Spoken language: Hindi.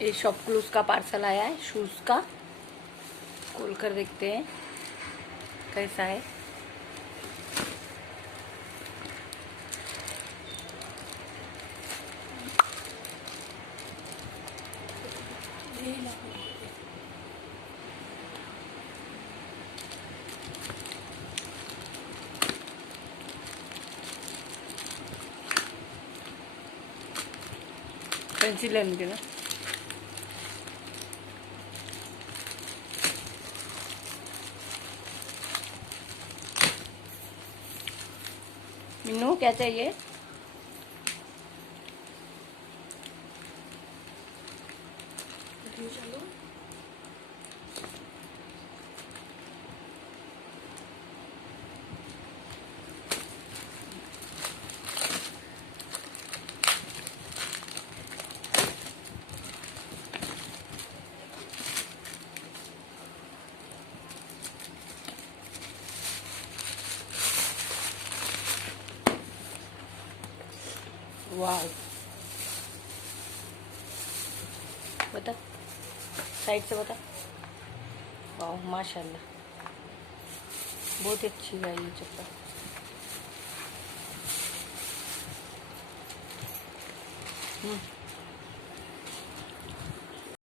ये शॉपक्लूज का पार्सल आया है शूज़ का। खोल कर देखते हैं कैसा है। पेंसिल ले लेंगे ना। मीनू क्या चाहिए? चलो वाह, बता साइड से बता। वाह माशाल्लाह, बहुत अच्छी है ये चप्पल।